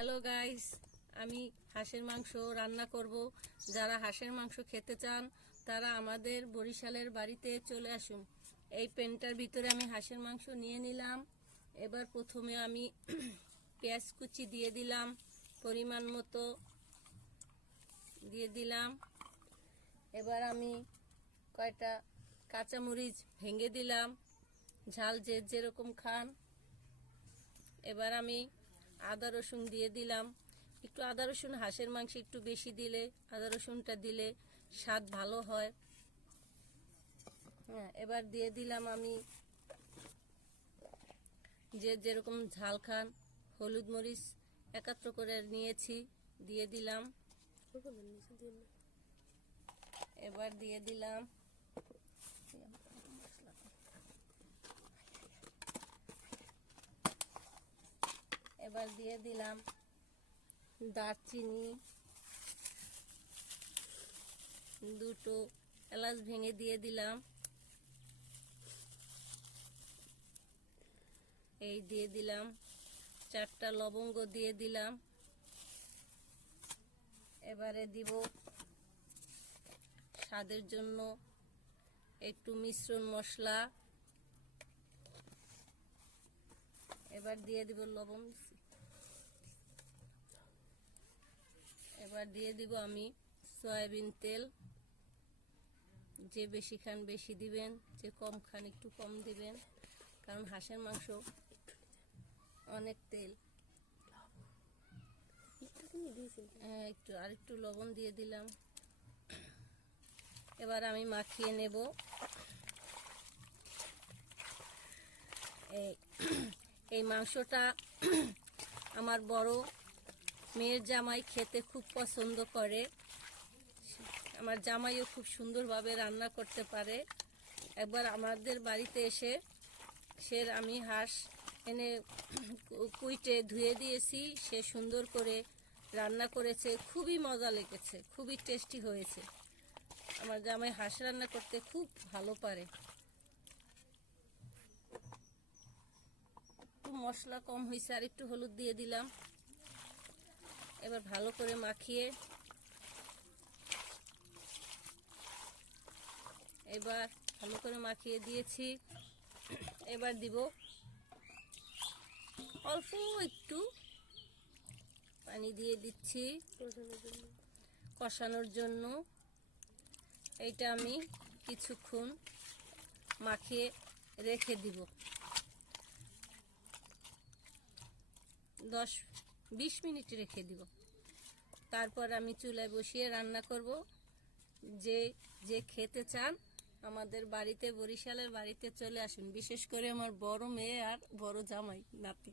Hello guys, আমি হাঁসের মাংস রান্না করব। যারা হাঁসের মাংস খেতে চান তারা আমাদের বরিশালের বাড়িতে চলে আসুন। এই প্যানটার ভিতরে আমি হাঁসের মাংস নিয়ে নিলাম। এবার প্রথমে আমি পেঁয়াজ কুচি দিয়ে দিলাম, পরিমাণ মতো দিয়ে দিলাম। এবার আমি কয়টা কাঁচামরিচ ভেঙে দিলাম, ঝাল যে যেরকম খান। এবার আমি আদা রসুন দিয়ে দিলাম। একটু আদা রসুন হাঁসের মাংসে একটু বেশি দিলে আদা রসুনটা দিলে স্বাদ ভালো হয়। হ্যাঁ, এবার দিয়ে দিলাম আমি যে যেরকম ঝাল খান, হলুদ মরিচ একাত্র করে নিয়েছি, দিয়ে দিলাম। এবার দিয়ে দিলাম দারচিনি, দুটো এলাচ ভেঙে দিয়ে দিলাম। এই দিয়ে দিলাম 4টা লবঙ্গ দিয়ে দিলাম। এবারে দিব স্বাদের জন্য একটু মিশ্রণ মশলা। এবার দিয়ে দিব লবণ। এবার দিয়ে দিব আমি সয়াবিন তেল। যে বেশি খান বেশি দিবেন, যে কম খান একটু কম দিবেন, কারণ হাঁসের মাংস অনেক তেল। একটু আরেকটু লবণ দিয়ে দিলাম। এবার আমি মাখিয়ে নেব। এই মাংসটা আমার বড় মেয়ের জামাই খেতে খুব পছন্দ করে। আমার জামাইও খুব সুন্দরভাবে রান্না করতে পারে। একবার আমাদের বাড়িতে এসে আমি হাঁস এনে কুইটে ধুয়ে দিয়েছি, সে সুন্দর করে রান্না করেছে, খুবই মজা লেগেছে, খুবই টেস্টি হয়েছে। আমার জামাই হাঁস রান্না করতে খুব ভালো পারে। একটু মশলা কম হয়েছে, আর একটু হলুদ দিয়ে দিলাম। এবার ভালো করে মাখিয়ে দিয়েছি। এবার দিব অল্প একটু পানি দিয়ে দিচ্ছি কষানোর জন্য। এইটা আমি কিছুক্ষণ মাখিয়ে রেখে দিব, 10-20 মিনিট রেখে দিব। তারপর আমি চুলায় বসিয়ে রান্না করব। যে খেতে চান আমাদের বাড়িতে, বরিশালের বাড়িতে চলে আসুন। বিশেষ করে আমার বড় মেয়ে আর বড় জামাই নাতি।